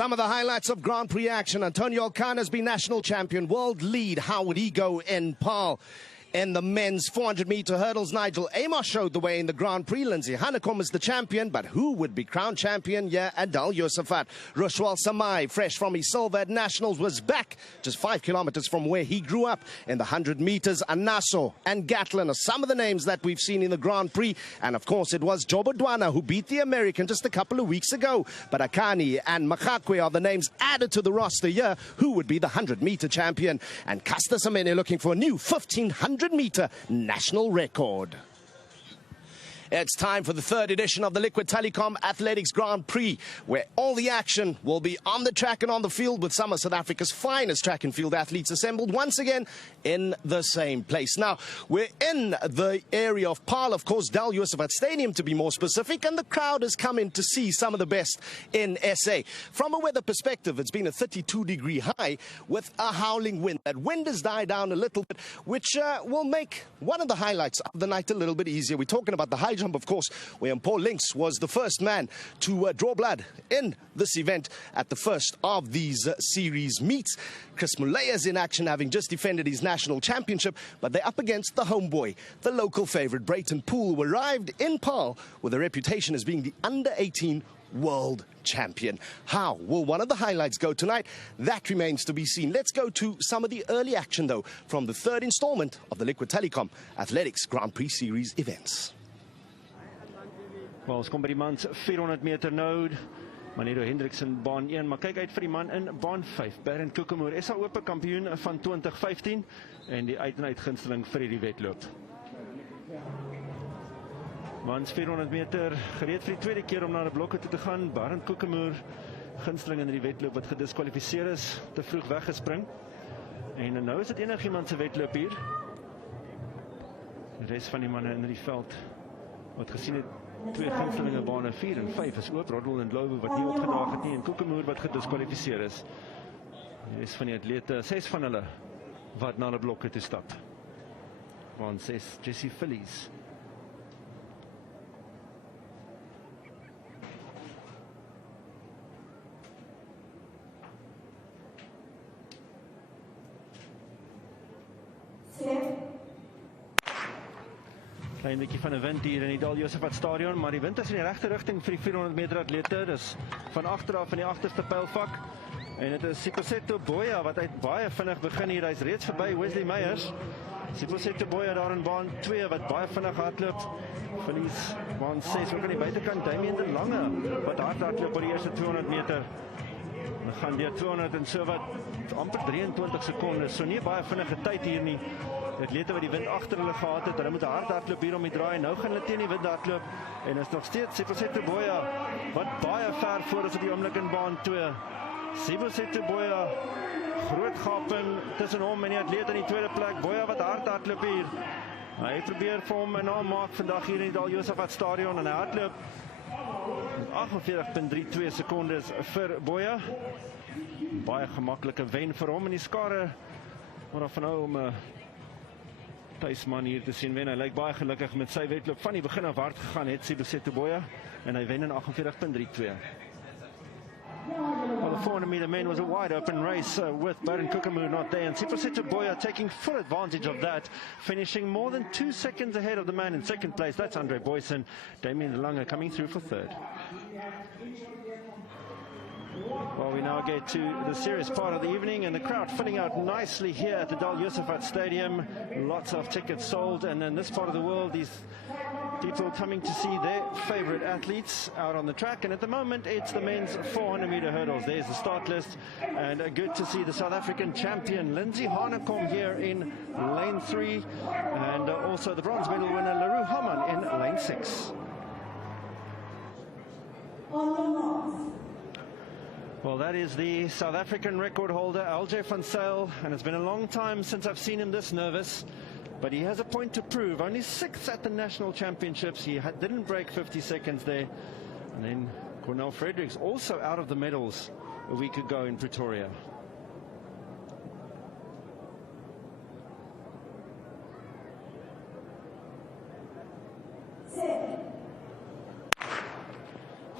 Some of the highlights of Grand Prix action. Antonio Khan has been national champion. World lead. How would he go in Paarl? In the men's 400-meter hurdles, Nigel Amos showed the way in the Grand Prix. Lindsay Hanekom is the champion, but who would be crowned champion? Yeah, at Dal Josaphat. Semenya, fresh from his silver at Nationals, was back just 5 kilometers from where he grew up. In the 100 meters, Anaso and Gatlin are some of the names that we've seen in the Grand Prix. And of course, it was Jobodwana who beat the American just a couple of weeks ago. But Akani and Makakwe are the names added to the roster here. Who would be the 100-meter champion? And Caster Semenya looking for a new 1,500-meter national record. It's time for the third edition of the Liquid Telecom Athletix Grand Prix, where all the action will be on the track and on the field, with some of South Africa's finest track and field athletes assembled once again in the same place. Now, we're in the area of Paarl, of course, Dal Josaphat Stadium to be more specific, and the crowd has come in to see some of the best in SA. From a weather perspective, it's been a 32-degree high with a howling wind. That wind has died down a little bit, which will make one of the highlights of the night a little bit easier. We're talking about the high jump, of course, where Paarl Links was the first man to draw blood in this event at the first of these series meets. Chris Muleya's in action, having just defended his national championship, but they're up against the homeboy, the local favorite, Breyton Poole, who arrived in Paarl with a reputation as being the under-18 world champion. How will one of the highlights go tonight? That remains to be seen. Let's go to some of the early action, though, from the third installment of the Liquid Telecom Athletix Grand Prix Series events. Wel, ons kom by die mans 400 meter nou. Manero Hendriksen baan 1, maar kyk uit vir die man in baan 5. Breyton Poole, SA Ope kampioen van 2015 en die uit-en-uit gunsteling vir die wedloop. Mans 400 meter gereed vir die tweede keer om na die blokke toe te gaan. Breyton Poole, gunsteling in die wedloop wat gediskwalifiseer is, te vroeg weggespring. En nou is dit enigiemand se wedloop hier. Die res van die manne in die veld wat gesien het, twee gunstelinge bane 4 en 5 is oop. Roddel en Lowe wat nie opgedaag het nie, en Kokemoer wat gediskwalifiseer is. Die res van die atlete, 6 van hulle wat na die blokke toe stap. Van 6 Jessie Phillies. Klein bietjie van 'n wind hier in die Dal Josaphat Stadion, maar die wind is in die regte rigting vir die 400 meter atlete. Dis van agteraf in die agterste pylvak. En dit is Siposeto Boya wat uit baie vinnig begin hier. Hy's reeds verby Wesley Meyers. Siposeto Boya daar in baan 2 wat baie vinnig hardloop. Verlies baan 6 ook aan die buitekant. Damien de Lange wat hard hardloop op die eerste 200 meter. Dan gaan deur 200 en so wat amper 23 sekondes. So nie baie vinnige tyd hier nie. Atlete wat die wind agter hulle gehad het, hulle moet hard hardloop hier om die draai. Nou gaan hulle teen die wind hardloop en is nog steeds Siposeto Boya wat baie ver voor is op die oomblik in baan 2. Siposeto Boya, groot gaping tussen hom en die atleet in die tweede plek. Boya wat hard hardloop hier. Hy probeer vir hom 'n naam maak vandag hier in die Dal Josaphat Stadion en hy hardloop 48.32 sekondes vir Boya. Baie gemaklike wen vir hom in die skare, maar dan van nou om 'n tuisman hier te sien wen. Hy lyk baie gelukkig met sy wedloop. Van die begin af hard gegaan het Siposeto Boya en hy wen in 48.32. Well, the 400 meter men was a wide open race with Breyton Poole not there, and Siposeto Boya taking full advantage of that, finishing more than 2 seconds ahead of the man in second place. That's Andre Boysen. Damien de Lange coming through for third. Well, we now get to the serious part of the evening, and the crowd filling out nicely here at the Dal Josaphat Stadium. Lots of tickets sold, and in this part of the world, these people coming to see their favorite athletes out on the track. And at the moment, it's the men's 400 meter hurdles. There's the start list, and good to see the South African champion Lindsay Hanekom here in lane 3, and also the bronze medal winner Leroux Haman in lane 6. Well, that is the South African record holder, LJ van Zyl, and it's been a long time since I've seen him this nervous, but he has a point to prove. Only 6th at the national championships. He didn't break 50 seconds there. And then Cornel Fredericks also out of the medals a week ago in Pretoria.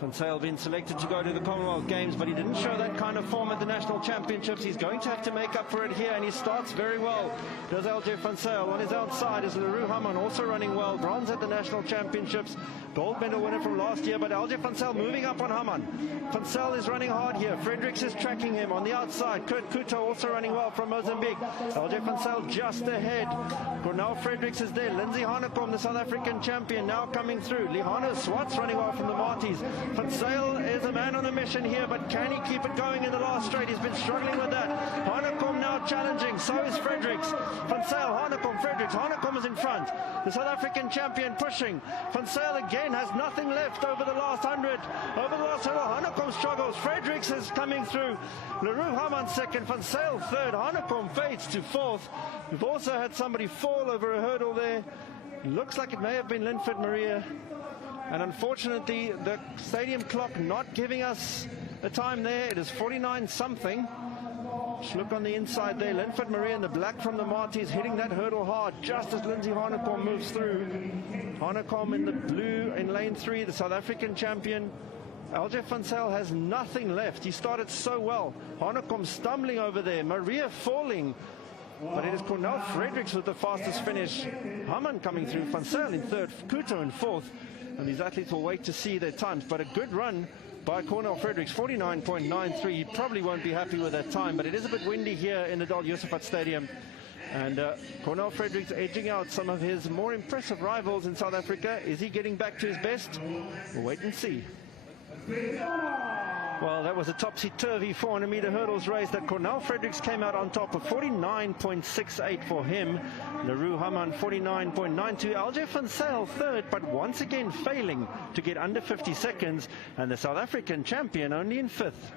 Van Zyl been selected to go to the Commonwealth Games, but he didn't show that kind of form at the National Championships. He's going to have to make up for it here, and he starts very well. Does LJ Van Zyl. On his outside is Leroux Hamman, also running well. Bronze at the National Championships. Gold medal winner from last year, but LJ Van Zyl moving up on Hamman. Van Zyl is running hard here. Fredericks is tracking him on the outside. Kurt Kuto also running well from Mozambique. LJ Van Zyl just ahead. Cornel Fredericks is there. Lindsay Hanekom, the South African champion, now coming through. Lihana Swats running well from the Marties. Van Zyl is a man on a mission here, but can he keep it going in the last straight? He's been struggling with that. Hanekom now challenging. So is Fredericks. Van Zyl, Hanekom, Fredericks. Hanekom is in front. The South African champion pushing. Van Zyl again has nothing left over the last 100. Over the last 100, Hanekom struggles. Fredericks is coming through. Leroux Hamman second. Van Zyl third. Hanekom fades to fourth. We've also had somebody fall over a hurdle there. Looks like it may have been Linford Maria. And unfortunately, the stadium clock not giving us a time there. It is 49 something. Just look on the inside there. Linford Maria in the black from the Marties hitting that hurdle hard just as Lindsay Hanekom moves through. Hanekom in the blue in lane 3, the South African champion. LJ Van Zyl has nothing left. He started so well. Hanekom stumbling over there. Maria falling. But it is Cornel Fredericks with the fastest finish. Hamman coming through. Van Zyl in third. Kuto in fourth. And these athletes will wait to see their times. But a good run by Cornel Fredericks, 49.93. He probably won't be happy with that time, but it is a bit windy here in the Dal Josaphat Stadium. And Cornel Fredericks edging out some of his more impressive rivals in South Africa. Is he getting back to his best? We'll wait and see. Well, that was a topsy-turvy 400-meter hurdles race that Cornel Fredericks came out on top of. 49.68 for him. Leroux Hamman 49.92. LJ Van Zyl third, but once again failing to get under 50 seconds. And the South African champion only in fifth.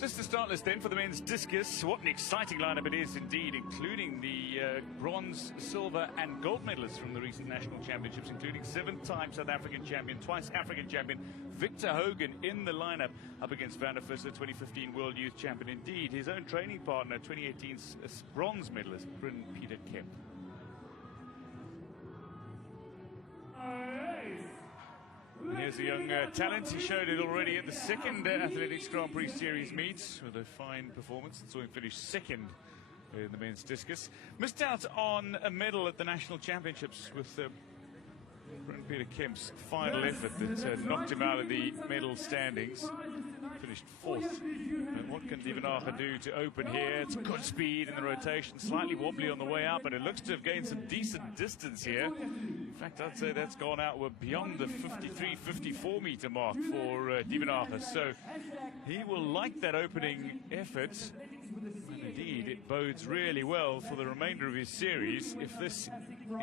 Just the start list then for the men's discus. What an exciting lineup it is indeed, including the bronze, silver and gold medalists from the recent national championships, including 7-time South African champion, twice African champion Victor Hogan in the lineup up against Van der Visser, 2015 World Youth Champion. Indeed, his own training partner, 2018 bronze medalist, Bryn Peter Kemp. Here's a young talent. He showed it already at the second Athletics Grand Prix Series meet with a fine performance and saw him finish second in the men's discus. Missed out on a medal at the national championships with Bryn Peter Kemp's final effort that knocked him out of the medal standings. Finished fourth. And what can Dievenage do to open here? It's good speed in the rotation, slightly wobbly on the way up, and it looks to have gained some decent distance here. In fact, I'd say that's gone out. We're beyond the 53-54 meter mark for Dievenage. So he will like that opening effort. And indeed, it bodes really well for the remainder of his series if this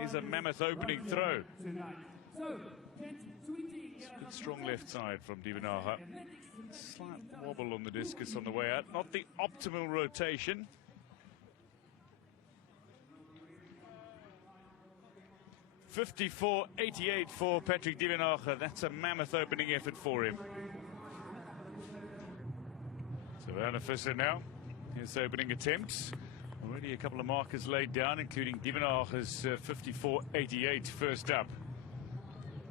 is a mammoth opening throw. Good strong left side from Dievenage. Slight wobble on the discus on the way out. Not the optimal rotation. 54.88 for Patrick Dievenage. That's a mammoth opening effort for him. So Werner Visser now, his opening attempt. Already a couple of markers laid down, including Dievenage's 54.88 first up.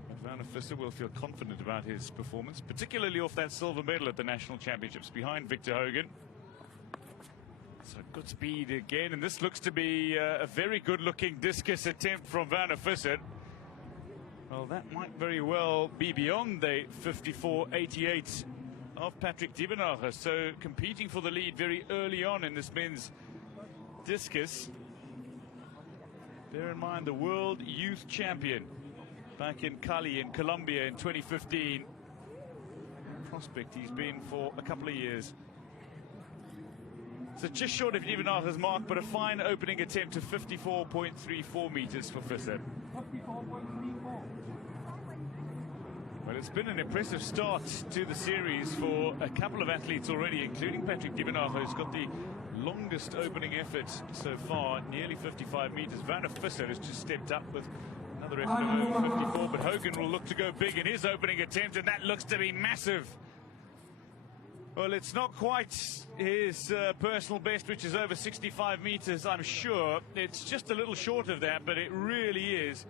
But Werner Visser will feel confident about his performance, particularly off that silver medal at the National Championships behind Victor Hogan. So good speed again, and this looks to be a very good-looking discus attempt from Werner Visser. Well, that might very well be beyond the 54.88 of Patrick Dievenage. So competing for the lead very early on in this men's discus. Bear in mind, the world youth champion back in Cali in Colombia in 2015. Prospect he's been for a couple of years. So just short of Dievenage's mark, but a fine opening attempt to 54.34 meters for Visser. Well, it's been an impressive start to the series for a couple of athletes already, including Patrick Dievenage, who's got the longest opening effort so far, nearly 55 meters. Werner Visser has just stepped up with another effort of over 54, but Hogan will look to go big in his opening attempt, and that looks to be massive. Well, it's not quite his personal best, which is over 65 meters, I'm sure. It's just a little short of that, but it really is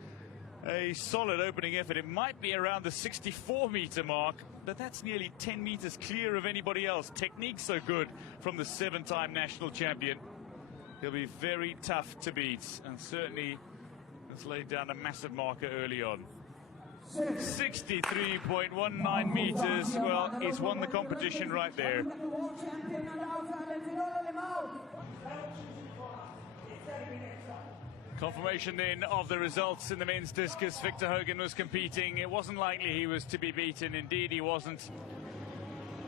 a solid opening effort. It might be around the 64-meter mark, but that's nearly 10 meters clear of anybody else. Technique so good from the 7-time national champion. He'll be very tough to beat, and certainly has laid down a massive marker early on. 63.19 meters. Well, he's won the competition right there. Confirmation then of the results in the men's discus. Victor Hogan was competing. It wasn't likely he was to be beaten. Indeed, he wasn't.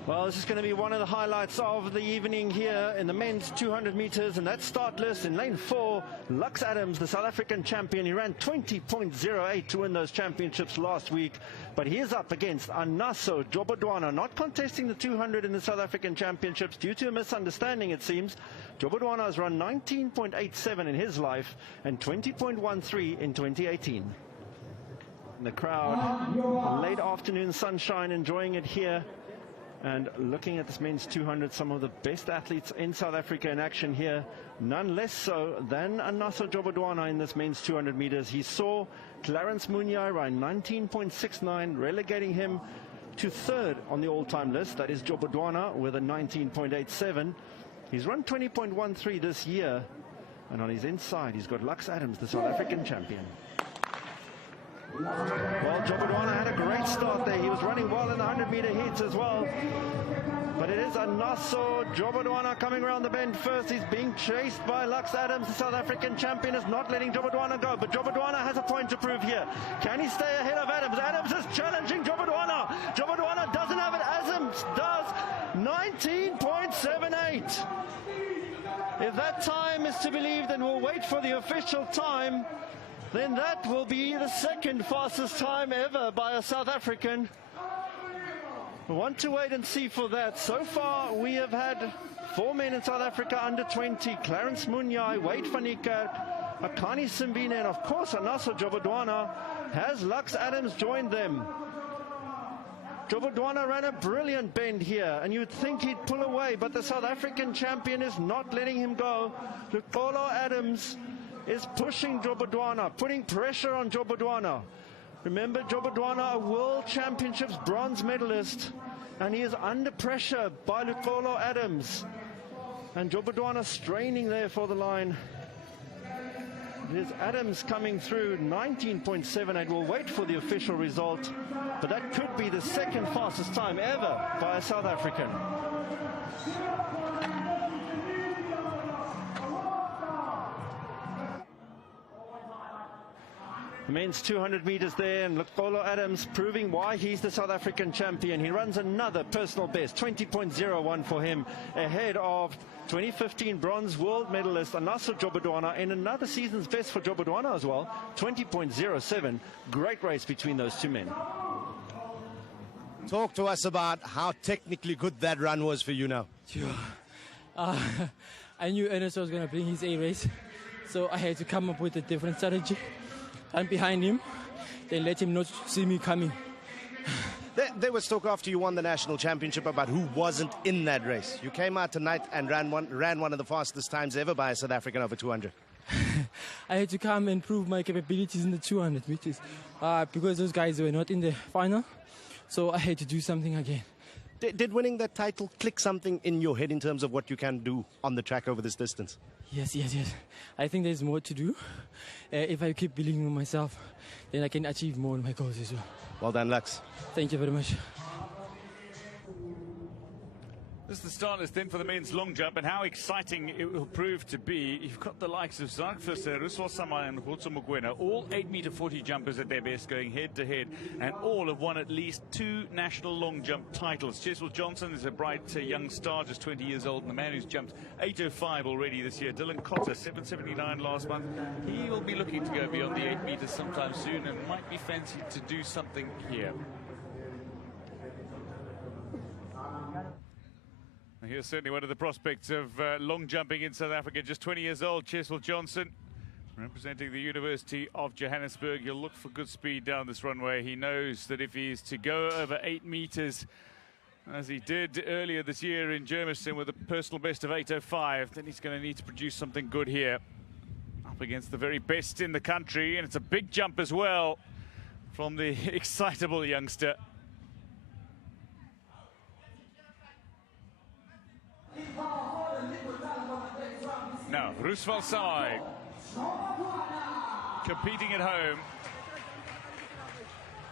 Well, this is going to be one of the highlights of the evening here in the men's 200 meters, and that start list in lane 4, Lux Adams, the South African champion. He ran 20.08 to win those championships last week, but he is up against Anaso Jobodwana, not contesting the 200 in the South African championships due to a misunderstanding, it seems. Jobodwana has run 19.87 in his life and 20.13 in 2018. And the crowd, late afternoon sunshine, enjoying it here. And looking at this men's 200, some of the best athletes in South Africa in action here. None less so than Anaso Jobodwana in this men's 200 meters. He saw Clarence Munyai run 19.69, relegating him to third on the all-time list. That is Jobodwana with a 19.87. He's run 20.13 this year. And on his inside, he's got Lux Adams, the South African champion. Well, Jobodwana had a great start there. He was running well in the 100-meter heats as well. But it is Anaso Jobodwana coming around the bend first. He's being chased by Lux Adams. The South African champion is not letting Jobodwana go. But Jobodwana has a point to prove here. Can he stay ahead of Adams? Adams is challenging Jobodwana. Jobodwana doesn't have it. Adams does 19.78. If that time is to believe, then we'll wait for the official time. Then that will be the second fastest time ever by a South African. We want to wait and see for that. So far, we have had 4 men in South Africa under 20. Clarence Munyai, Wade van Niekerk, Akani Simbine, and of course, Anaso Jobodwana. Has Lux Adams joined them? Jobodwana ran a brilliant bend here, and you'd think he'd pull away, but the South African champion is not letting him go. Luxolo Adams is pushing Jobodwana, putting pressure on Jobodwana. Remember, Jobodwana, a World Championships bronze medalist, and he is under pressure by Luxolo Adams. And Jobodwana straining there for the line. It is Adams coming through, 19.78. We'll wait for the official result, but that could be the second fastest time ever by a South African. Men's 200 meters there, and Luxolo Adams proving why he's the South African champion. He runs another personal best, 20.01 for him, ahead of 2015 bronze world medalist Anaso Jobodwana, and another season's best for Jobodwana as well, 20.07. Great race between those two men. Talk to us about how technically good that run was for you now. Sure. I knew Ernest was going to bring his A race, so I had to come up with a different strategy. run behind him, then let him not see me coming. There was talk after you won the national championship about who wasn't in that race. You came out tonight and ran one of the fastest times ever by a South African over 200. I had to come and prove my capabilities in the 200 meters because those guys were not in the final. So I had to do something again. Did winning that title click something in your head in terms of what you can do on the track over this distance? Yes. I think there's more to do. If I keep believing in myself, then I can achieve more of my goals as well. Well done, Lux. Thank you very much. This is the start list then for the men's long jump, and how exciting it will prove to be. You've got the likes of Zak Visser, Ruswal Samai and Khotso Mokoena, all 8 m 40 jumpers at their best, going head to head, and all have won at least 2 national long jump titles. Chisel Johnson is a bright young star, just 20 years old, and the man who's jumped 8:05 already this year. Dylan Cotter, 7:79 last month. He will be looking to go beyond the 8 meters sometime soon, and might be fancied to do something here. Here's certainly one of the prospects of long jumping in South Africa, just 20 years old, Chisel Johnson, representing the University of Johannesburg. He'll look for good speed down this runway. He knows that if he's to go over 8 meters, as he did earlier this year in Germiston with a personal best of 8:05, then he's going to need to produce something good here, up against the very best in the country. And it's a big jump as well from the excitable youngster. Now, Ruswal Samai competing at home.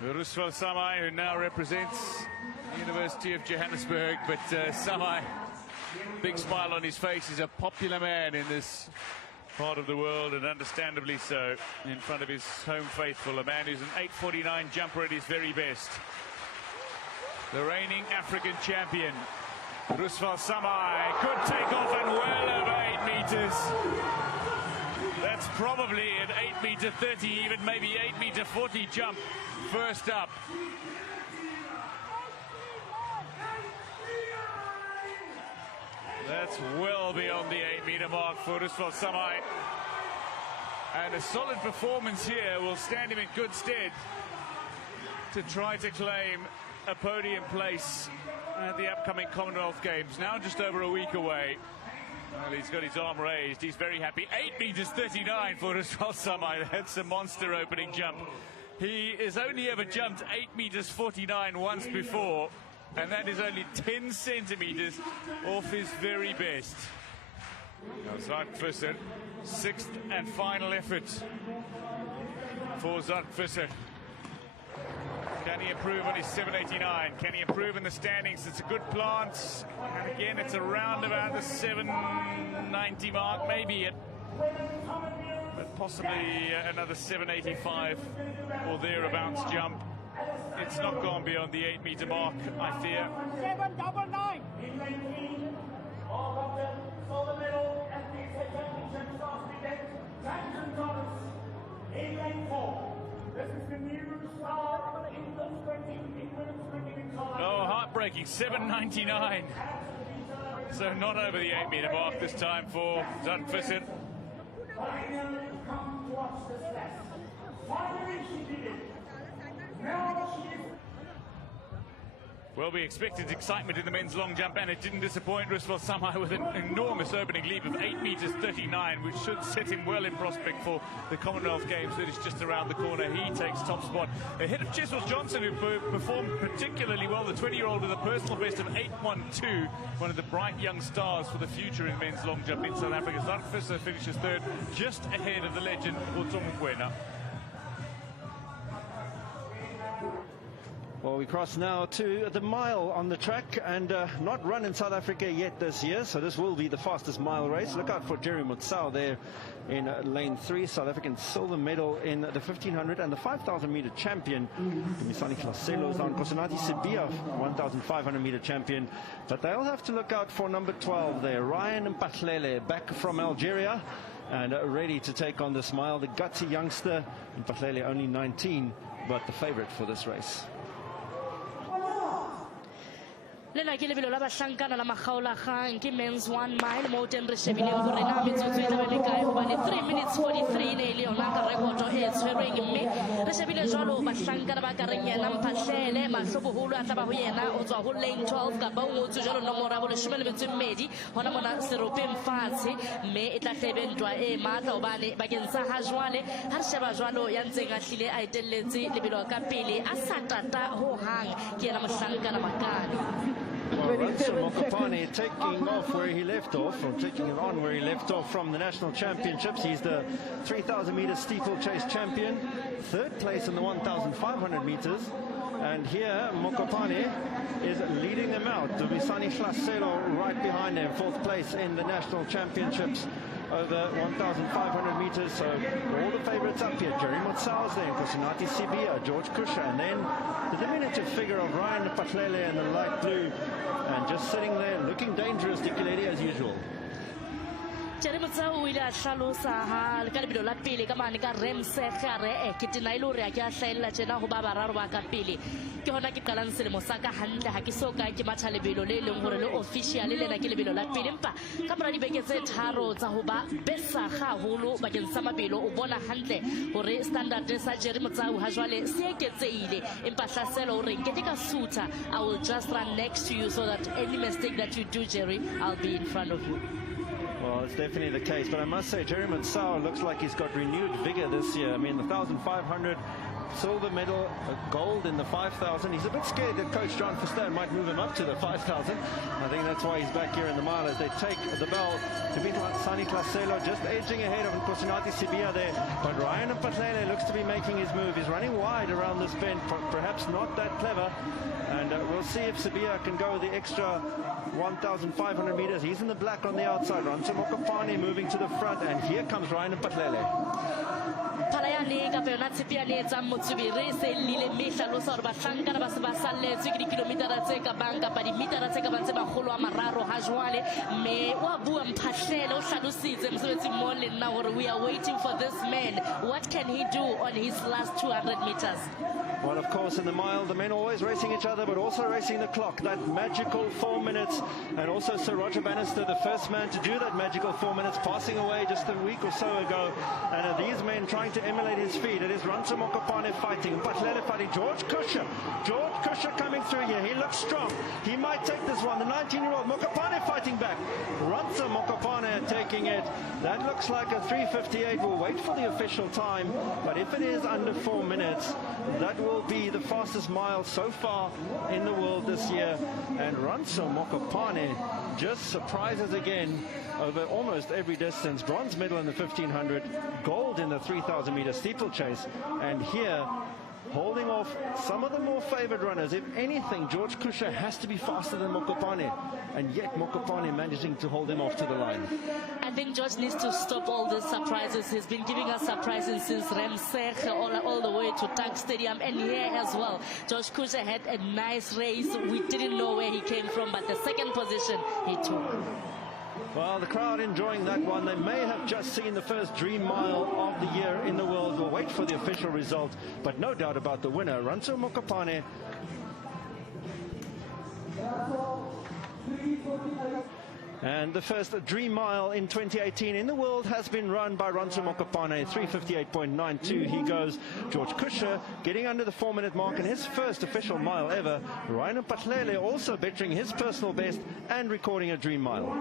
Ruswal Samai, who now represents the University of Johannesburg, but Samai, big smile on his face, is a popular man in this part of the world, and understandably so, in front of his home faithful. A man who's an 8:49 jumper at his very best. The reigning African champion, Ruswal Samai, could take off and well over 8 meters. That's probably an 8:30, even maybe 8:40 jump first up. That's well beyond the 8-meter mark for Ruswal Samai. And a solid performance here will stand him in good stead to try to claim a podium place at the upcoming Commonwealth Games, now just over a week away. Well, he's got his arm raised. He's very happy. 8:39 for Ruswal Samai. That's a monster opening jump. He has only ever jumped 8:49 once before, and that is only 10 centimeters off his very best. Now, Zak Visser, 6th and final effort for Zak Visser. Can he improve on his 7:89? Can he improve in the standings? It's a good plant. And again, it's around about the 7:90 mark, maybe but possibly another 7:85 or thereabouts jump. It's not gone beyond the 8-meter mark, I fear. 7:99. Oh, heartbreaking, 7:99. So not over the 8-meter mark this time for Zak Visser. Well, we expected excitement in the men's long jump, and it didn't disappoint. Ruswal Samai with an enormous opening leap of 8:39, which should set him well in prospect for the Commonwealth Games that is just around the corner. He takes top spot ahead of Chisel Johnson, who performed particularly well, the 20-year-old with a personal best of 8:12, one of the bright young stars for the future in men's long jump in South Africa. Zak Visser finishes 3rd, just ahead of the legend Khotso Mokoena. Well, we cross now to the mile on the track, and not run in South Africa yet this year, so this will be the fastest mile race. Look out for Jerry Mutsau there in lane 3, South African silver medal in the 1500 and the 5,000 meter champion. Misani Klaselo is on Kosanati Sibia, 1,500 meter champion. But they'll have to look out for number 12 there, Ryan Mpahlele, back from Algeria, and ready to take on this mile. The gutsy youngster, Mpahlele only 19, but the favorite for this race. Lena ke lebelo la bahlankana la magaolagang ke men's 1 mile mo teng re shebileng gore na metsotso e tla ba le kae gobane 3 minutes 43 ne ile yona ka rekoto e tshwerweng mme re shebile jwalo bahlankana ba ka reng yena Mphahlele mahloboholo a tla ba ho yena o tswa ho lane 12 kapa o ngotswe jwalo nomoro ya 12 hona mona seropeng fatshe mme e tla hlebe ntwa e matla hobane bakeng sa ha jwale ha re sheba jwalo ya ntseng a hlile a etelletse lebelo ka pele a sa tata ho hang ke yena mohlankana makane. Well, Mokopane taking off where he left off, or taking it on where he left off from the national championships. He's the 3,000 meter steeplechase champion, third place in the 1,500 meters. And here, Mokopane is leading them out. Dumisani Hlaselo right behind him, fourth place in the national championships over 1,500 meters. So all the favorites up here. Jerry Motsau's there, Kosinati Sibia, George Kusha, and then the diminutive figure of Ryan Patlele in the light blue. And just sitting there looking dangerous, Dikeledi, as usual. Jerry Motsau ile a hlalosa ha ka lebelo la pele ka mane ka Ruimsig re ke tena ile hore a ke a hlahella tjena ho ba bararo ba ka pele ke hona ke qalang selemo sa ka hantle ha ke soka ke matha lebelo le leng hore le official le lena ke lebelo la pele empa ka mora dibeke tse tharo tsa ho ba besa haholo bakeng sa mabelo o bona hantle hore standard sa Jerry Motsau ha jwale se eketseile empa Hlaselo hore ke ka suta I will just run next to you so that any mistake that you do Jerry I'll be in front of you. Well, it's definitely the case, but I must say Jerry Motsau looks like he's got renewed vigor this year. I mean, the 1,500 silver medal, gold in the 5,000. He's a bit scared that coach John Verstappen might move him up to the 5,000. I think that's why he's back here in the mile as they take the bell to beat Sani Hlaselo, just edging ahead of Kosinati Sibia there. But Ryan Patlele looks to be making his move. He's running wide around this bend, perhaps not that clever. And we'll see if Sibia can go the extra 1,500 meters. He's in the black on the outside. Ransom Mokopane moving to the front, and here comes Ryan Patlele. Palayane ka pena tsipia le tsa motsubiri se lile me hlalosa hore bahlankana ba se ba salletswe ke dikilometara tse ka bang kapa dimetara tse ka bang tse magolo a mararo ha jwale mme wa bua Mphahlele o hlalositse mosebetsi mo le nna hore we are waiting for this man. What can he do on his last 200 meters? Well, of course, in the mile, the men always racing each other, but also racing the clock. That magical 4 minutes. And also Sir Roger Bannister, the first man to do that magical 4 minutes, passing away just a week or so ago. And these men trying to emulate his feat. It is Ransom Mokopane fighting, Patlele fighting, George Kusha. George Kusha coming through here. He looks strong. He might take this one. The 19-year-old Mokopane fighting back. Ransom Mokopane taking it. That looks like a 3:58. We'll wait for the official time. But if it is under 4 minutes, that will be the fastest mile so far in the world this year. And Ransom Mokopane just surprises again over almost every distance. Bronze medal in the 1,500, gold in the 3,000 meter steeplechase, and here holding off some of the more favored runners. If anything, George Kusha has to be faster than Mokopane, and yet Mokopane managing to hold him off to the line. I think George needs to stop all the surprises. He's been giving us surprises since Ruimsig all the way to Tuks Stadium, and here as well. George Kusha had a nice race. We didn't know where he came from, but the second position he took. Well, the crowd enjoying that one. They may have just seen the first dream mile of the year in the world. We'll wait for the official result, but no doubt about the winner, Ransom Mokopane. And the first dream mile in 2018 in the world has been run by Ransom Mokopane, 3:58.92. He goes. George Kusha getting under the 4-minute mark in his first official mile ever. Ryan Patlele also bettering his personal best and recording a dream mile.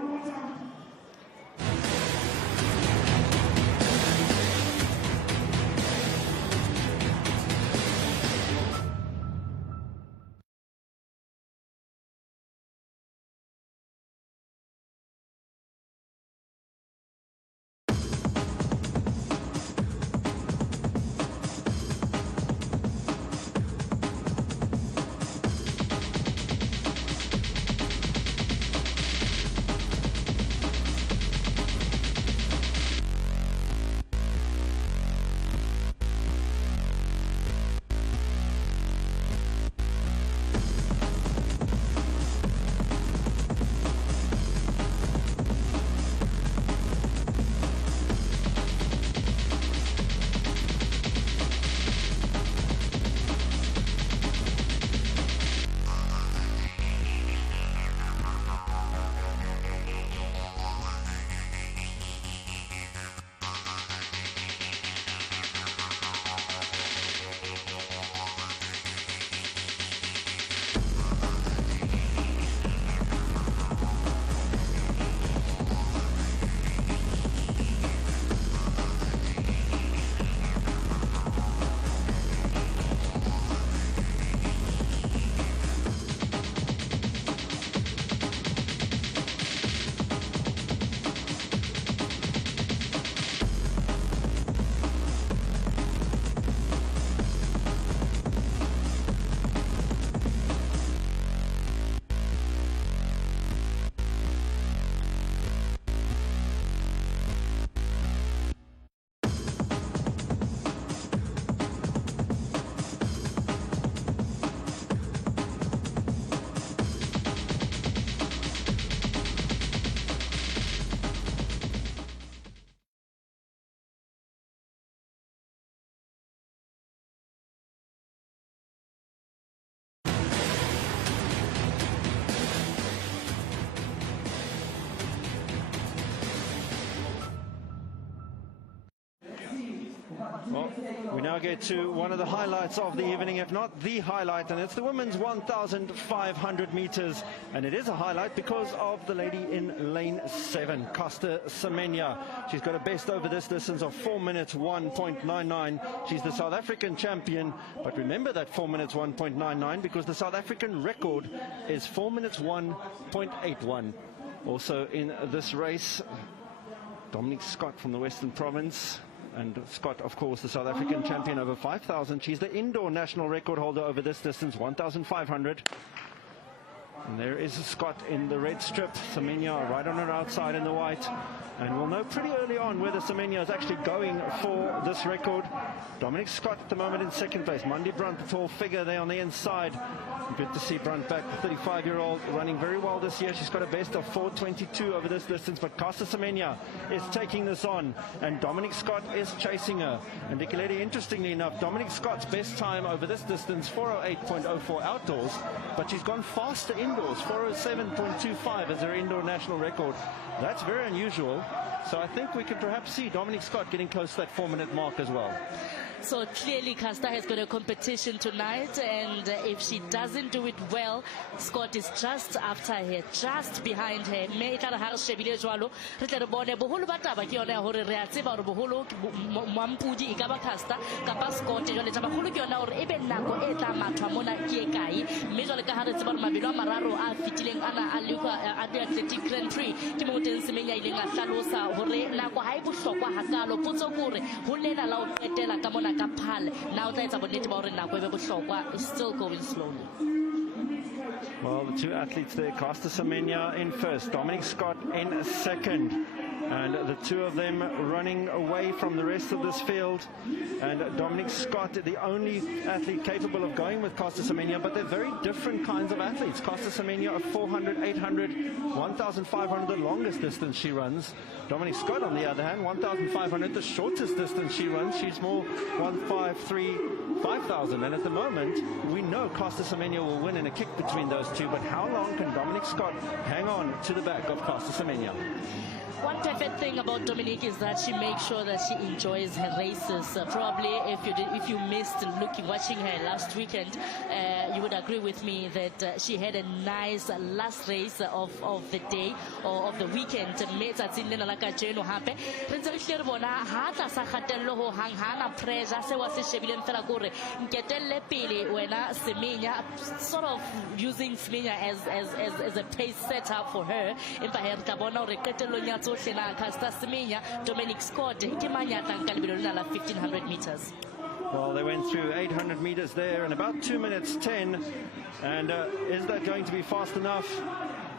Well, we now get to one of the highlights of the evening, if not the highlight, and it's the women's 1,500 meters. And it is a highlight because of the lady in lane 7, Caster Semenya. She's got a best over this distance of 4 minutes 1.99. She's the South African champion, but remember that 4 minutes 1.99 because the South African record is 4 minutes 1.81. Also in this race, Dominique Scott from the Western Province. And Scott, of course, the South African champion over 5,000. She's the indoor national record holder over this distance, 1,500. And there is Scott in the red strip. Semenya right on her outside in the white. And we'll know pretty early on whether Semenya is actually going for this record. Dominique Scott at the moment in second place. Mandy Brunt, the tall figure there on the inside. Good to see Brunt back, the 35-year-old, running very well this year. She's got a best of 4:22 over this distance, but Caster Semenya is taking this on, and Dominique Scott is chasing her. And Nicolette, interestingly enough, Dominique Scott's best time over this distance, 4:08.04 outdoors, but she's gone faster indoors, 4:07.25 as her indoor national record. That's very unusual. So I think we could perhaps see Dominique Scott getting close to that 4-minute mark as well. So clearly Caster has got a competition tonight, and if she doesn't do it well, Scott is just after her, just behind her. Me tla ha re shebile jwalo re tle re bone boholo ba taba ke yona hore re a tseba hore boholo mampudi e ka ba Caster kapa Scott jwale taba kholo ke yona hore ebe nako e tla mathwa mona ke e kae mme jwale ka ha re tseba hore mabelo a mararo a fitileng ana a luka a the Athletic Grand Prix ke mo teng Semenya ile nga hlalosa hore nako ha e bohlokwa hakalo potso gore ho lena la o qetela ka mona ka Paarl. Now that's about it about it's still going slowly. Well, the two athletes there, Caster Semenya in first, Dominique Scott in second. And the two of them running away from the rest of this field. And Dominique Scott, the only athlete capable of going with Caster Semenya, but they're very different kinds of athletes. Caster Semenya of 400, 800, 1,500, the longest distance she runs. Dominique Scott, on the other hand, 1,500, the shortest distance she runs. She's more 153, 5,000. And at the moment, we know Caster Semenya will win in a kick between those two. But how long can Dominique Scott hang on to the back of Caster Semenya? One perfect thing about Dominique is that she makes sure that she enjoys her races. Probably if you missed watching her last weekend, you would agree with me that she had a nice last race of the day or of the weekend. Sort of using Semenya as a pace setup for her. Caster Semenya, Dominique Scott, 1,500 meters. Well, they went through 800 meters there in about 2 minutes 10. And is that going to be fast enough?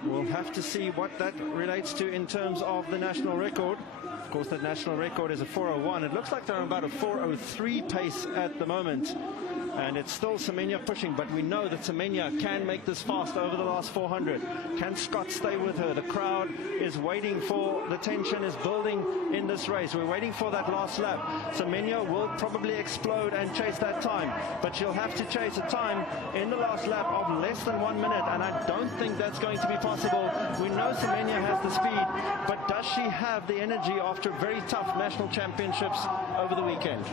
We'll have to see what that relates to in terms of the national record. Of course, that national record is a 4:01. It looks like they're on about a 4:03 pace at the moment. And it's still Semenya pushing, but we know that Semenya can make this fast over the last 400. Can Scott stay with her? The crowd is waiting for, the tension is building in this race. We're waiting for that last lap. Semenya will probably explode and chase that time, but she'll have to chase a time in the last lap of less than 1 minute, and I don't think that's going to be possible. We know Semenya has the speed, but does she have the energy after very tough national championships over the weekend?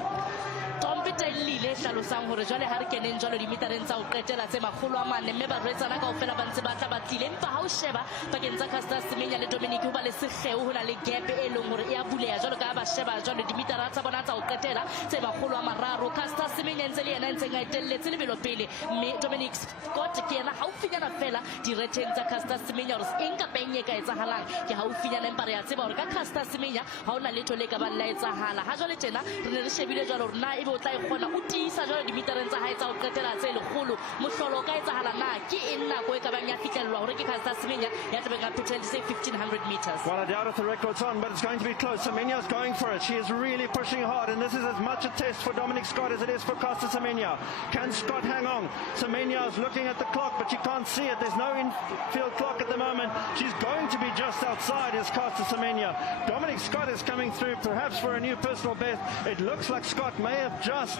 hlalosang hore jwale ha re keneng jwalo dimitareng tsa ho qetela tse makgolo a mane mme barwetsana kaofela ba ntse ba tla ba tlile empa ha o sheba pakeng tsa Caster Semenya le Dominique ho ba le sekgeo ho na le gap e leng hore e a buleha jwalo ka ba sheba jwalo dimitara tsa bona tsa ho qetela tse makgolo a mararo. Caster Semenya ntse le yena ntse nga etelletse lebelo pele mme Dominique Scott ke yena haufinyana fela direteng tsa Caster Semenya hore eng kapa eng e ka etsahalang ke haufinyana empa re a tseba hore ka Caster Semenya ha ona letho le ka ba la etsahala ha jwale tjena re ne re shebile jwalo hore na ebe o tla e kgona o tiisa jwalo dimitareng tsa hae tsa ho qetela tse lekgolo mohlolo ka etsahala na ke eng nako e ka bang ya fihlellwa hore ke Caster Semenya ya tla benga pretend say 1,500 meters. Well, I doubt if the record's on, but it's going to be close. Semenya's going for it. She is really pushing hard, and this is as much a test for Dominique Scott as it is for Caster Semenya. Can Scott hang on? Semenya is looking at the clock, but she can't see it. There's no infield clock at the moment. She's going to be just outside is Caster Semenya. Dominique Scott is coming through, perhaps for a new personal best. It looks like Scott may have just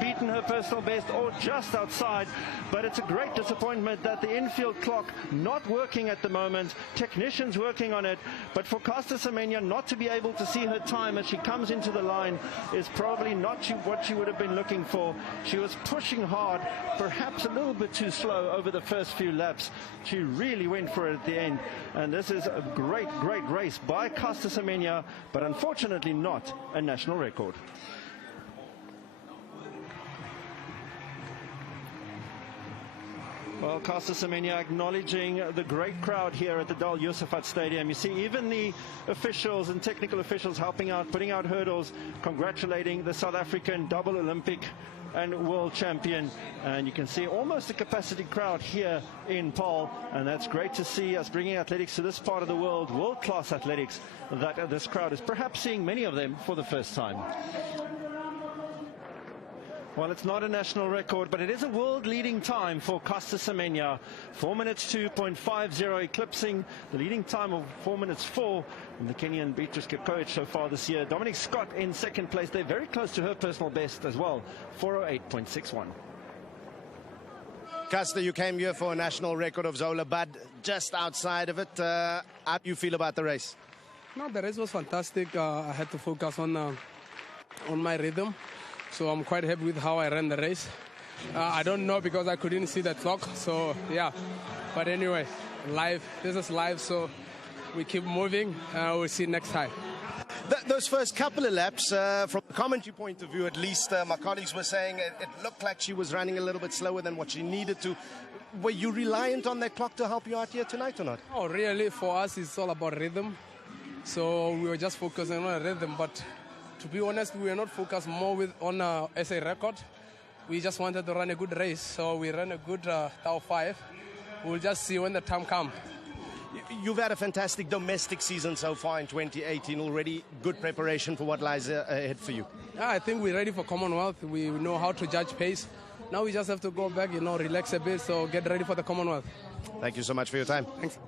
beaten her personal best or just outside, but it's a great disappointment that the infield clock not working at the moment. Technicians working on it, but for Caster Semenya not to be able to see her time as she comes into the line time is probably not what she would have been looking for. She was pushing hard, perhaps a little bit too slow over the first few laps. She really went for it at the end. And this is a great, great race by Caster Semenya, but unfortunately not a national record. Well, Caster Semenya acknowledging the great crowd here at the Dal Josaphat Stadium. You see even the officials and technical officials helping out, putting out hurdles, congratulating the South African double Olympic and world champion. And you can see almost a capacity crowd here in Paarl. And that's great to see us bringing athletics to this part of the world, world-class athletics, that this crowd is perhaps seeing many of them for the first time. Well, it's not a national record, but it is a world-leading time for Caster Semenya. 4 minutes 2.50, eclipsing the leading time of 4 minutes 4 in the Kenyan Beatrice Kipkoech so far this year. Dominique Scott in second place. They're very close to her personal best as well, 4:08.61. Caster, you came here for a national record of Zola, but just outside of it, how do you feel about the race? No, the race was fantastic. I had to focus on my rhythm. So I'm quite happy with how I ran the race. I don't know because I couldn't see the clock. So, yeah. But anyway, live. This is live, so we keep moving. We'll see next time. Those first couple of laps, from a commentary point of view at least, my colleagues were saying it looked like she was running a little bit slower than what she needed to. Were you reliant on that clock to help you out here tonight or not? Oh, really? For us, it's all about rhythm. So we were just focusing on rhythm, but to be honest, we were not focused more on SA record. We just wanted to run a good race, so we ran a good Tau 5. We'll just see when the time comes. You've had a fantastic domestic season so far in 2018 already. Good preparation for what lies ahead for you. Yeah, I think we're ready for Commonwealth. We know how to judge pace. Now we just have to go back, relax a bit, so get ready for the Commonwealth. Thank you so much for your time. Thanks.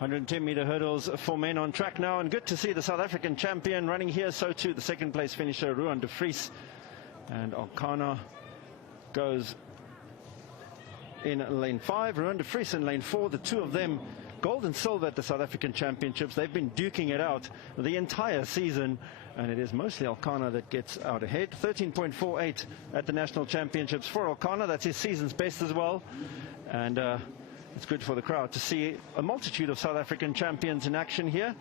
110-meter hurdles for men on track now, and good to see the South African champion running here. So too the second place finisher Ruan de Vries, and Alkana goes in lane 5, Ruan de Vries in lane 4. The two of them gold and silver at the South African Championships. They've been duking it out the entire season, and it is mostly Alkana that gets out ahead. 13.48 at the National Championships for Alkana. That's his season's best as well, and it's good for the crowd to see a multitude of South African champions in action here.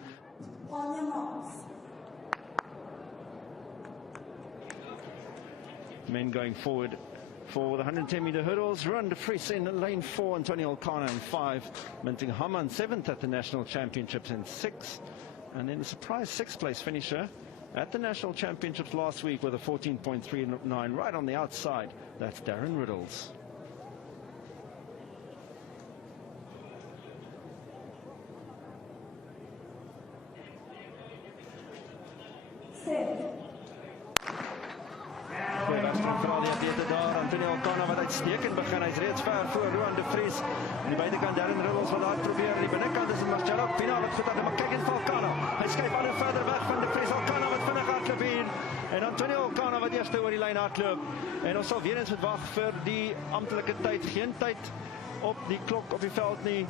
Men going forward for the 110-meter hurdles. Ruan de Vries in lane 4, Antonio Alkana in 5, Minting Hamman 7th at the National Championships in 6, and then the surprise 6th place finisher at the National Championships last week with a 14.39 right on the outside. That's Darren Riddles. Antonio Alkana wat uitstekend begin. Hy's reeds ver voor Ruan de Vries. Aan die buitekant Darren Riddles wat daar probeer. Aan die binnekant is Marcelo Pina wat goed aan. Maar kyk eens vir Alkana. Hy skuif al hoe verder weg van de Vries. Alkana wat vinnig hardloop hier. En Antonio Alkana wat eerste oor die lyn hardloop. En ons sal weer eens moet wag vir die amptelike tyd. Geen tyd op die klok op die veld nie.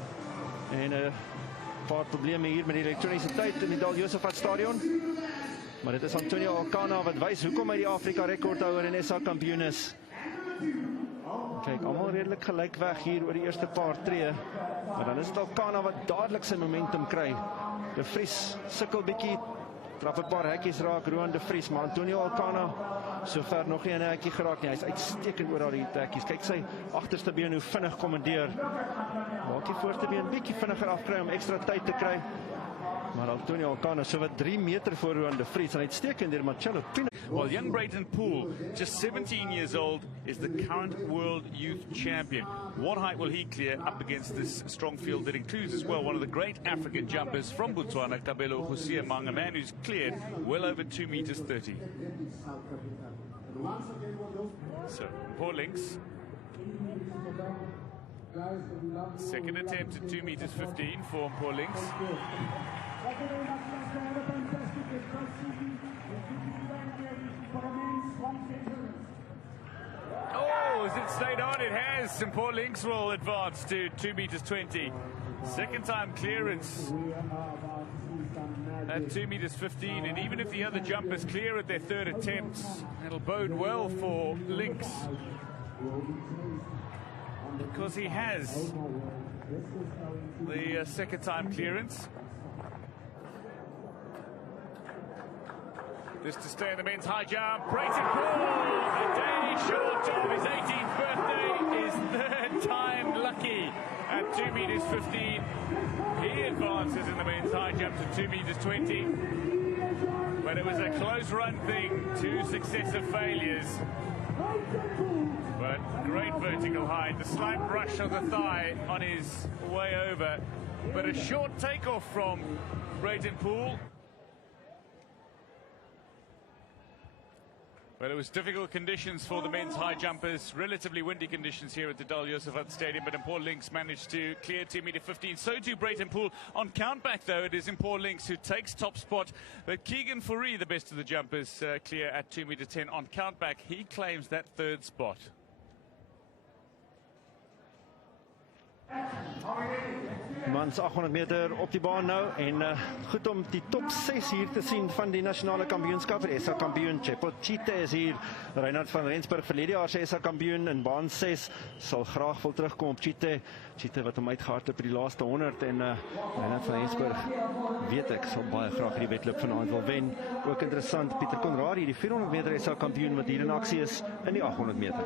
En 'n paar probleme hier met die elektroniese tyd in die Dal Josaphat Stadion. Maar dit is Antonio Alkana wat wys hoekom hy die Afrika rekordhouer en SA kampioen is. Kyk, almal redelik gelyk weg hier oor die eerste paar tree. Maar dan is dit Alkana wat dadelik sy momentum kry. De Vries sukkel bietjie, trap 'n paar hekkies raak, Ruan de Vries, maar Antonio Alkana sover nog nie 'n hekkie geraak nie. Hy's uitstekend oor al die hekkies. Kyk sy agterste been hoe vinnig kommandeer. Maak die voorste been bietjie vinniger afkry om ekstra tyd te kry. Maar Antonio Alkana so wat 3 meter voor Ruan de Vries, en uitstekend deur Marcelo Pina. Well, young Breyton Poole, just 17 years old, is the current world youth champion. What height will he clear up against this strong field that includes as well one of the great African jumpers from Botswana, Kabelo Hosiamang, a man who's cleared well over 2 meters 30. So, Paul Links. Second attempt at 2 meters 15 for Paul Links. Oh, has it stayed on? It has. And Paul Links will advance to 2 meters 20. Second time clearance at 2 meters 15, and even if the other jumpers clear at their third attempt, it'll bode well for Lynx, because he has the second time clearance. This to stay in the men's high jump. Breyton Poole, a day short of his 18th birthday, is third time lucky at 2 meters 15. He advances in the men's high jump to 2 meters 20. But it was a close run thing, 2 successive failures. But great vertical height, a slight brush of the thigh on his way over. But a short takeoff from Breyton Poole. Well, it was difficult conditions for the men's high jumpers, relatively windy conditions here at the Dal Josaphat Stadium, but Paarl Lynx managed to clear 2 meter 15. So too Breyton Poole. On countback, though, it is Paarl Lynx who takes top spot, but Keegan Fourie, the best of the jumpers, clear at 2 meter 10. On countback, he claims that third spot. Mans 800 meter op die baan nou en goed om die top 6 hier te sien van die nasionale kampioenskap. Die SA kampioen Chepotchite is hier. Reinhard van Rensburg verlede jaar se SA kampioen in baan 6 sal graag wil terugkom op Chite wat hom uitgehardloop by die laaste 100 en Reinhard van Rensburg weet ek sal baie graag hierdie wedloop vanaand wil wen. Ook interessant, Pieter Conradie, die 400 meter SA kampioen wat hier in aksie is in die 800 meter.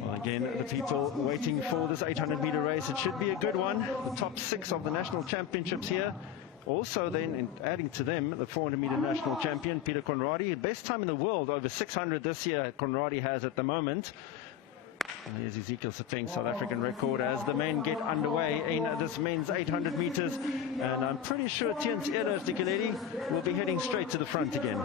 Well, again, the people waiting for this 800 meter race. It should be a good one. The top 6 of the national championships here. Also then, adding to them, the 400 meter national champion, Pieter Conradie. Best time in the world, over 600 this year, Conradie has at the moment. And here's Ezekiel setting South African record as the men get underway in this men's 800 meters. And I'm pretty sure Tiens Ehlers Dikeledi will be heading straight to the front again.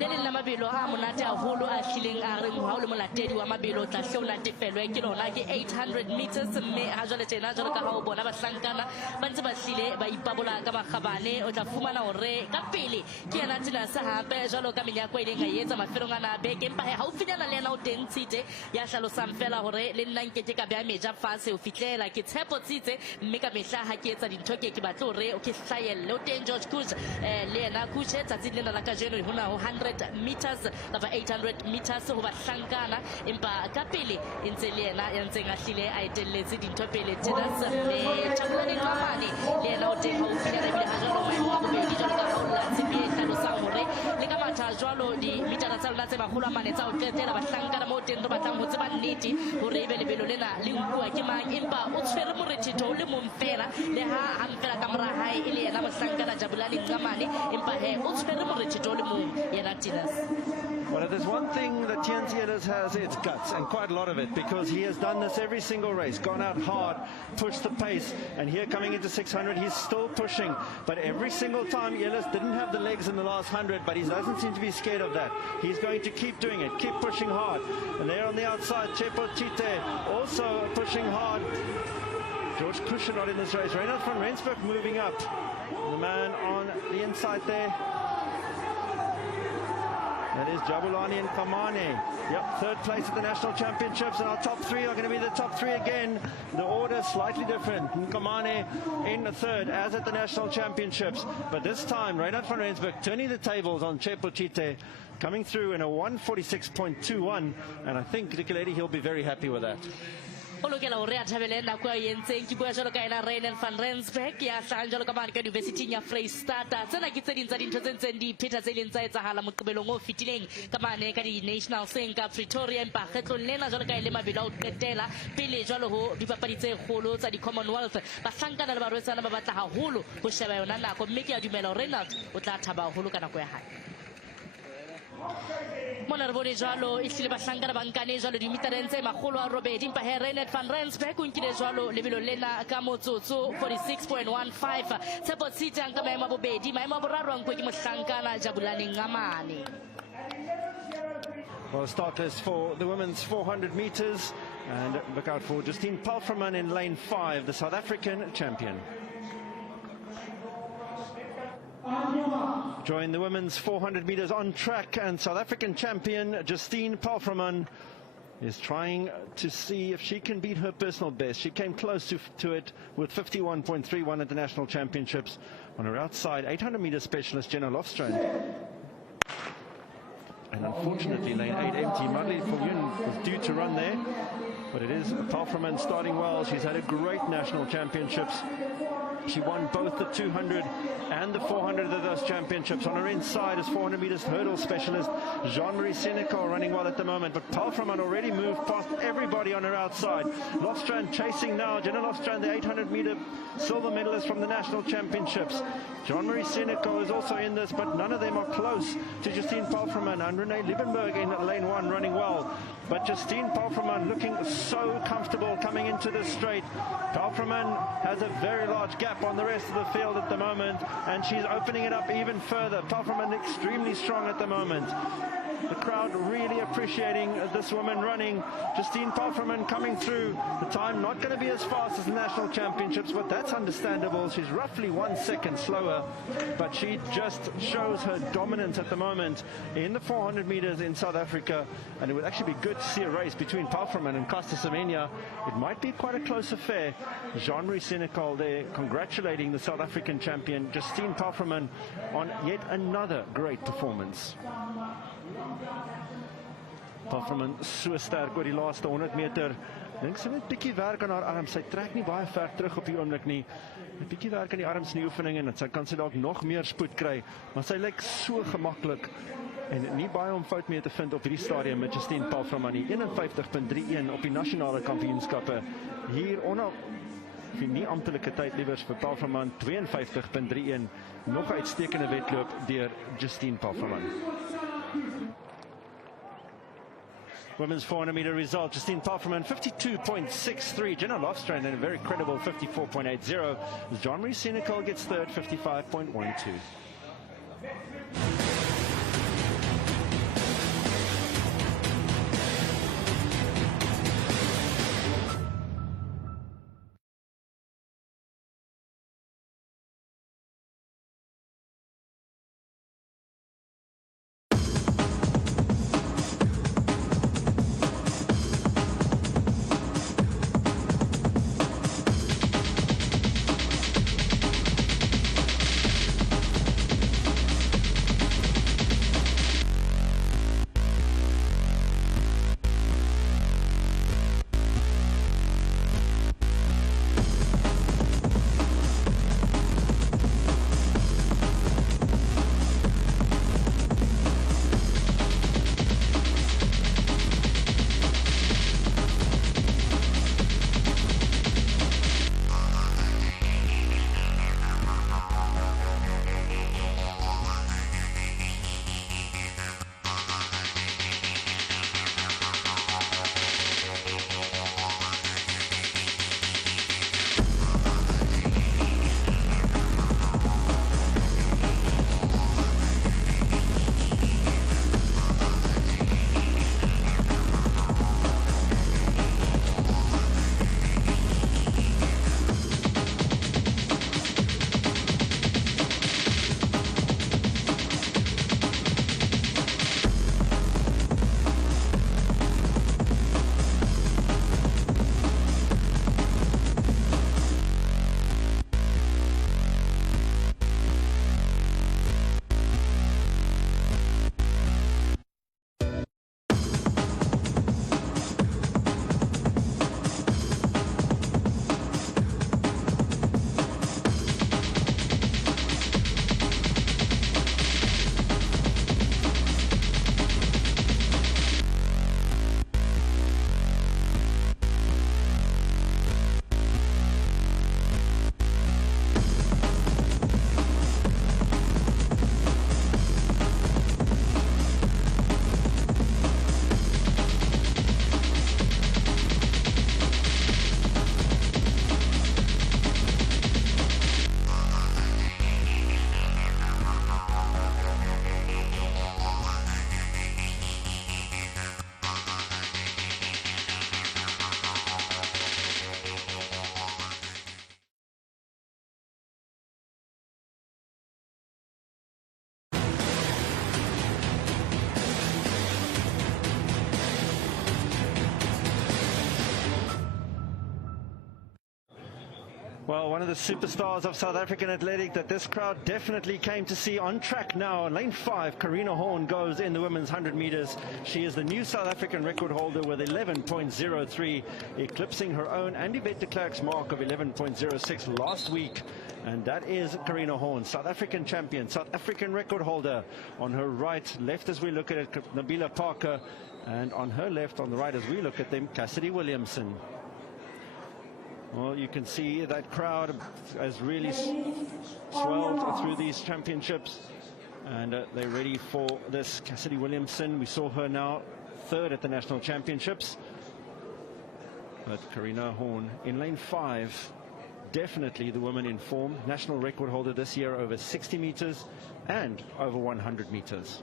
Lele la mabelo a monate a holo a hlileng a reng ha o le molatedi wa mabelo tla hlo natefelwe ke lona ke 800 meters mme ha jwale tjena jwale ka ha o bona bahlankana ba ntse ba hlile ba ipabola ka makgabane o tla fumana hore ka pele ke yena tsena sa hape jwalo ka menyako e leng a etsa mafelong ana beke empa ha o finyana le yena o teng Tshitse ya hlalosang fela hore le nna nkete ka bea meja fase o fitlela ke tshepo Tshitse mme ka mehla ha ke etsa dintho ke batlo hore o ke hlayelle o teng George Kush le yena Kush tsatsing lena la ka jeno hona ho 100 meters kapa 800 meters ho bahlankana empa ka pele ntse le yena ya ntseng a hlile a etelletse dintho pele tena mme Thabulani Dlamane le yena o teng ho finyana bile ha jwalo maemo a bobedi jwalo ka ho la tsebe hlalosa hore le ka matha jwalo di metara tsa lona tse magolo a mane tsa o qetela bahlankana mo teng re batlang ho tseba nnete hore ebe lebelo lena le nkuwa ke mang empa o tshwere morethetho le mong fela le ha fela ka mora hae e le yena bahlankana Thabulani Dlamane empa he o tshwere morethetho le mong yena Well, if there's one thing that Tiens Ehlers has, it's guts, and quite a lot of it, because he has done this every single race, gone out hard, pushed the pace, and here coming into 600, he's still pushing. But every single time, Ehlers didn't have the legs in the last 100, but he doesn't seem to be scared of that. He's going to keep doing it, keep pushing hard. And there on the outside, Chepotchite also pushing hard. George Kush not in this race. Reinhard van Rensburg moving up. The man on the inside there. That is Jabulani and Kamane. Yep, third place at the national championships, and our top 3 are going to be the top 3 again. The order slightly different. Kamane in the third, as at the national championships. But this time, Reinhard van Rensburg turning the tables on Chepotchite, coming through in a 1:46.21, and I think Dikeledi, he'll be very happy with that. o lokela hore a thabele nako a entseng ke bua jalo ka ena Reinhard van Rensburg ya hlahang jalo ka mane ka University ya Freystata. Tsena ke tse ding tsa dintho tse ntseng di pheta tse leng tsa etsahala moqebelong o fitileng ka mane ka di National Senka Pretoria empa kgetlong lena jalo ka ile mabelo o qetela pele jalo ho dipapadi tse kgolo tsa di Commonwealth bahlankana le barwetsana ba batla haholo ho sheba yona nako mme ke a dumela Reinhard o tla thaba haholo ka nako ya hae. Mona re bone jwalo e hlile bahlankana ba nkane jwalo dimetereng tse magolo a robedi empa he Reinhard van Rensburg o nkile jwalo lebelo lena ka motsotso 46.15 Chepotchite ka maemo a bobedi maemo a boraro a nkwe ke mohlankana Jabulani Dlamane. Well, start list for the women's 400 meters, and look out for Justine Palfreman in lane 5, the South African champion. Join the women's 400 meters on track and South African champion Justine Palfreman is trying to see if she can beat her personal best. She came close to it with 51.31 at the National Championships. On her outside, 800-meter specialist Jenna Lofstrand. And unfortunately, lane 8 empty. Madeleine Poole was due to run there, but it is Paarl starting well. She's had a great National Championships. She won both the 200 and the 400 of those championships. On her inside is 400 meters hurdle specialist Jean-Marie Senecal running well at the moment, but Paarl already moved past everybody on her outside. Lofstrand chasing now. Jenna Lofstrand, the 800-meter silver medalist from the National Championships. Jean-Marie Senecal is also in this, but none of them are close to Justine Paarl and Renee Liebenberg in lane 1 running well. But Justine Paarl looking so comfortable coming into this straight. Paarl has a very large gap on the rest of the field at the moment, and she's opening it up even further. Paarl extremely strong at the moment. The crowd really appreciating this woman running. Justine Paarl coming through. The time not going to be as fast as the National Championships, but that's understandable. She's roughly 1 second slower, but she just shows her dominance at the moment in the 400 meters in South Africa, and it would actually be good to see a race between Paarl and Costa Semenya. It might be quite a close affair. Jean-Marie Senecal there congratulating the South African champion Justine Paarl on yet another great performance. Paarl so sterk oor die laaste 100 meter. Dink sy net bietjie werk aan haar arm. Sy trek nie baie ver terug op die oomblik nie. 'n Bietjie werk aan die arms in die oefening en sy kan sy dalk nog meer spoed kry, maar sy lyk so gemaklik en nie baie om fout mee te vind op hierdie stadium met Justine Paarl aan die 51.31 op die nasionale kampioenskappe. Hier vir nie amptelike tyd liewers vir Paarl 52.31. Nog 'n uitstekende wedloop deur Justine Paarl. Women's 400 meter result, Justine Paarl 52.63, Jenna Lofstrand and a very credible 54.80. Jean-Marie Senecal gets third, 55.12. Well, one of the superstars of South African athletics that this crowd definitely came to see on track now. Lane 5, Karina Horn goes in the women's 100 meters. She is the new South African record holder with 11.03, eclipsing her own and Yvette de Klerk's mark of 11.06 last week. And that is Karina Horn, South African champion, South African record holder. On her right, left as we look at it, Nabila Parker. And on her left, on the right as we look at them, Cassidy Williamson. Well, you can see that crowd has really swelled through these championships, and they're ready for this. Cassidy Williamson, we saw her now third at the national championships, but Karina Horn in lane 5, definitely the woman in form. National record holder this year over 60 meters and over 100 meters.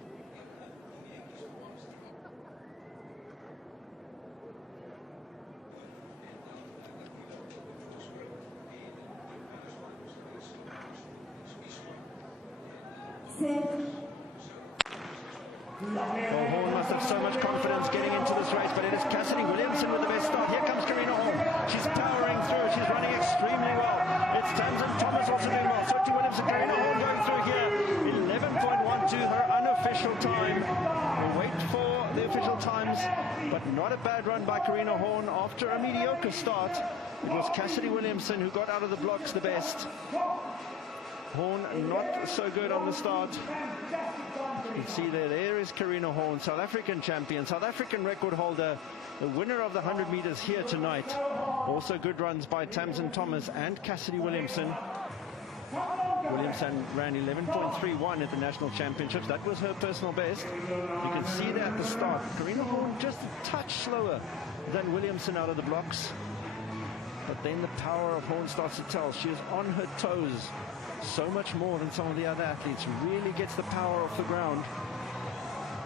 Well, Horn must have so much confidence getting into this race, but it is Cassidy Williamson with the best start. Here comes Karina Horn. She's powering through. She's running extremely well. It's Tamsin Thomas also doing well. Sophie Williamson, Karina Horn going through here. 11.12, her unofficial time. We'll wait for the official times, but not a bad run by Karina Horn after a mediocre start. It was Cassidy Williamson who got out of the blocks the best. Horn not so good on the start. You can see there is Karina Horn, South African champion, South African record holder, the winner of the 100 meters here tonight. Also good runs by Tamsin Thomas and Cassidy Williamson. Williamson ran 11.31 at the national championships. That was her personal best. You can see that at the start. Karina Horn just a touch slower than Williamson out of the blocks. But then the power of Horn starts to tell. She is on her toes so much more than some of the other athletes. Really gets the power off the ground.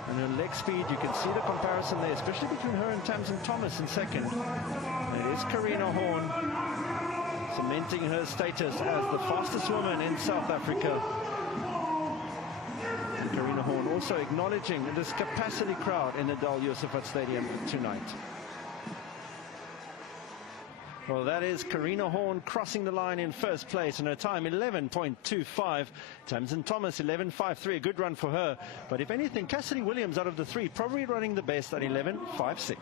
And her leg speed, you can see the comparison there, especially between her and Tamsin Thomas in second. It is Karina Horn cementing her status as the fastest woman in South Africa. And Karina Horn also acknowledging this capacity crowd in the Dal Josaphat Stadium tonight. Well, that is Karina Horn crossing the line in first place, and her time 11.25. Tamsin Thomas 11.53, a good run for her. But if anything, Cassidy Williams out of the three probably running the best at 11.56.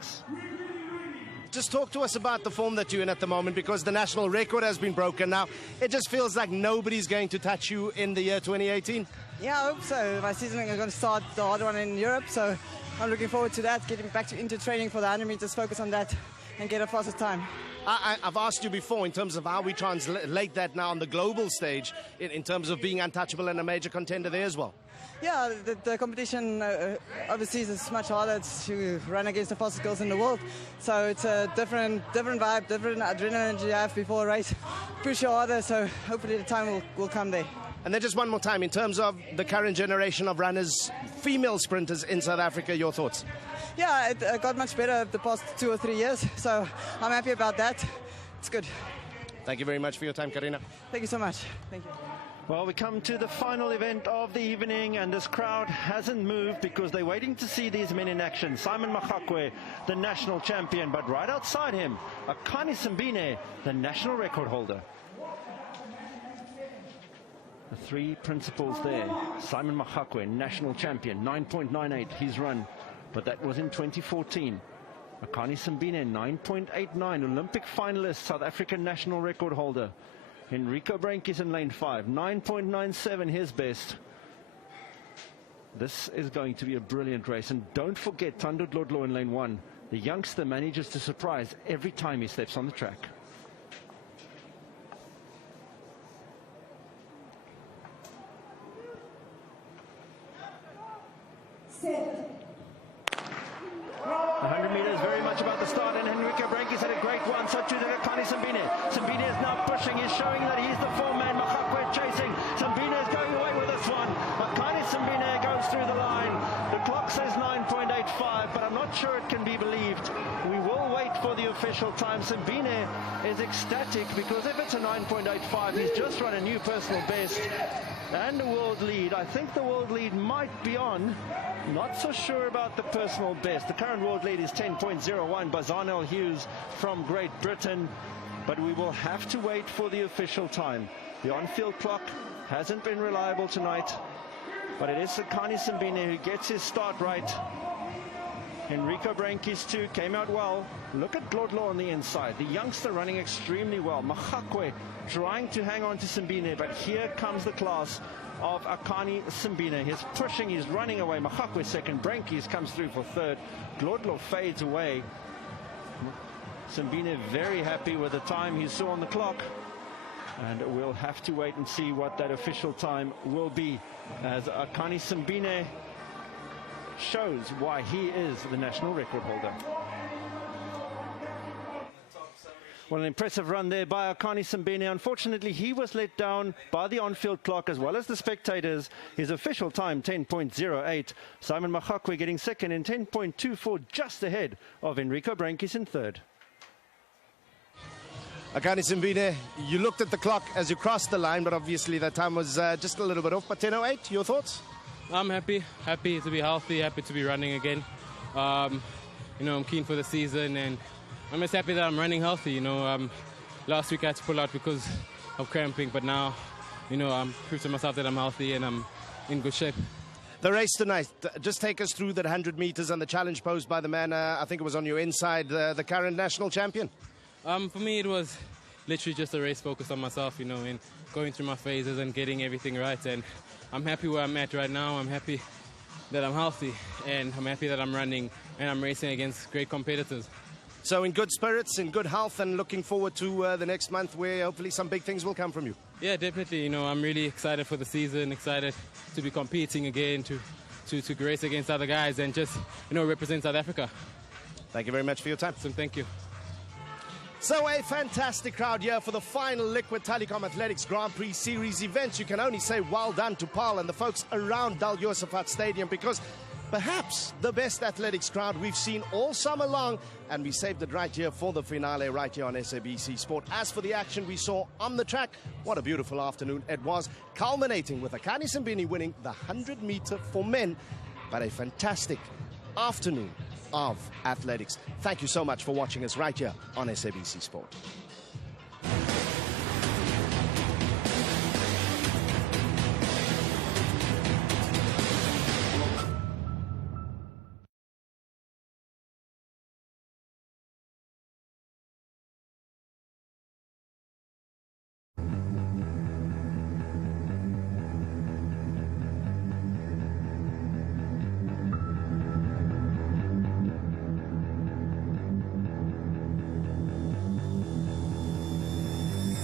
Just talk to us about the form that you're in at the moment, because the national record has been broken now. It just feels like nobody's going to touch you in the year 2018. Yeah, I hope so. My season is going to start the hard one in Europe, so I'm looking forward to that, getting back into training for the 100 meters, focus on that and get a faster time. I've asked you before in terms of how we translate that now on the global stage in terms of being untouchable and a major contender there as well. Yeah, the competition overseas is much harder to run against the fastest girls in the world. So it's a different vibe, different adrenaline you have before a race. Push you harder, so hopefully the time will come there. And then just one more time, in terms of the current generation of runners, female sprinters in South Africa, your thoughts? Yeah, it got much better the past 2 or 3 years, so I'm happy about that. It's good. Thank you very much for your time, Karina. Thank you so much. Thank you. Well, we come to the final event of the evening, and this crowd hasn't moved because they're waiting to see these men in action. Simon Magakwe, the national champion, but right outside him, Akani Simbine, the national record holder. The three principals there. Simon Magakwe, national champion, 9.98 his run, but that was in 2014. Akani Simbine, 9.89, Olympic finalist, South African national record holder. Enrico Brenkis in lane 5, 9.97 his best. This is going to be a brilliant race. And don't forget Thando Dlodlo in lane 1. The youngster manages to surprise every time he steps on the track. Set. 100 meters, very much about the start, and Enrico Brenkis had a great one, so too did Akani Simbine. Simbine is now pushing, he's showing that he's the four-man. Magakwe chasing. Simbine is going away with this one. Akani Simbine goes through the line. The clock says 9.85, but I'm not sure it can be believed. We will wait for the official time. Simbine is ecstatic because if it's a 9.85, he's just run a new personal best and the world lead. I think the world lead might be on. Not so sure about the personal best. The current world lead is 10.01 by Zarnell Hughes from Great Britain. but we will have to wait for the official time. The on-field clock hasn't been reliable tonight, but it is Akani Simbine who gets his start right. Enrico Brankis too came out well. Look at Glodlo on the inside. The youngster running extremely well. Mahakwe trying to hang on to Simbine, but here comes the class of Akani Simbine. He's pushing, he's running away. Mahakwe second, Brankis comes through for third. Glodlo fades away. Simbine very happy with the time he saw on the clock. And we'll have to wait and see what that official time will be, as Akani Simbine shows why he is the national record holder. Well, an impressive run there by Akani Simbine. Unfortunately, he was let down by the on-field clock as well as the spectators. His official time, 10.08. Simon Mahakwe getting second in 10.24, just ahead of Enrico Brankis in third. Akani Simbine, you looked at the clock as you crossed the line, but obviously that time was just a little bit off. But 10.08, your thoughts? I'm happy to be healthy, happy to be running again. You know, I'm keen for the season, and I'm just happy that I'm running healthy. You know, last week I had to pull out because of cramping, but now, you know, I'm proved to myself that I'm healthy and I'm in good shape. The race tonight, just take us through that 100 meters and the challenge posed by the man, I think it was on your inside, the current national champion. For me, it was literally just a race focused on myself, you know, and going through my phases and getting everything right. And I'm happy where I'm at right now. I'm happy that I'm healthy, and I'm happy that I'm running and I'm racing against great competitors. So in good spirits, in good health, and looking forward to the next month where hopefully some big things will come from you. Yeah, definitely. You know, I'm really excited for the season, excited to be competing again, to race against other guys and just, you know, represent South Africa. Thank you very much for your time. So thank you. So a fantastic crowd here for the final Liquid Telecom Athletix Grand Prix Series event. You can only say well done to Paarl and the folks around Dal Josaphat Stadium, because perhaps the best athletics crowd we've seen all summer long, and we saved it right here for the finale right here on SABC Sport. As for the action we saw on the track, what a beautiful afternoon it was, culminating with Akani Simbine winning the 100 meter for men. But a fantastic afternoon of athletics. Thank you so much for watching us right here on SABC Sport.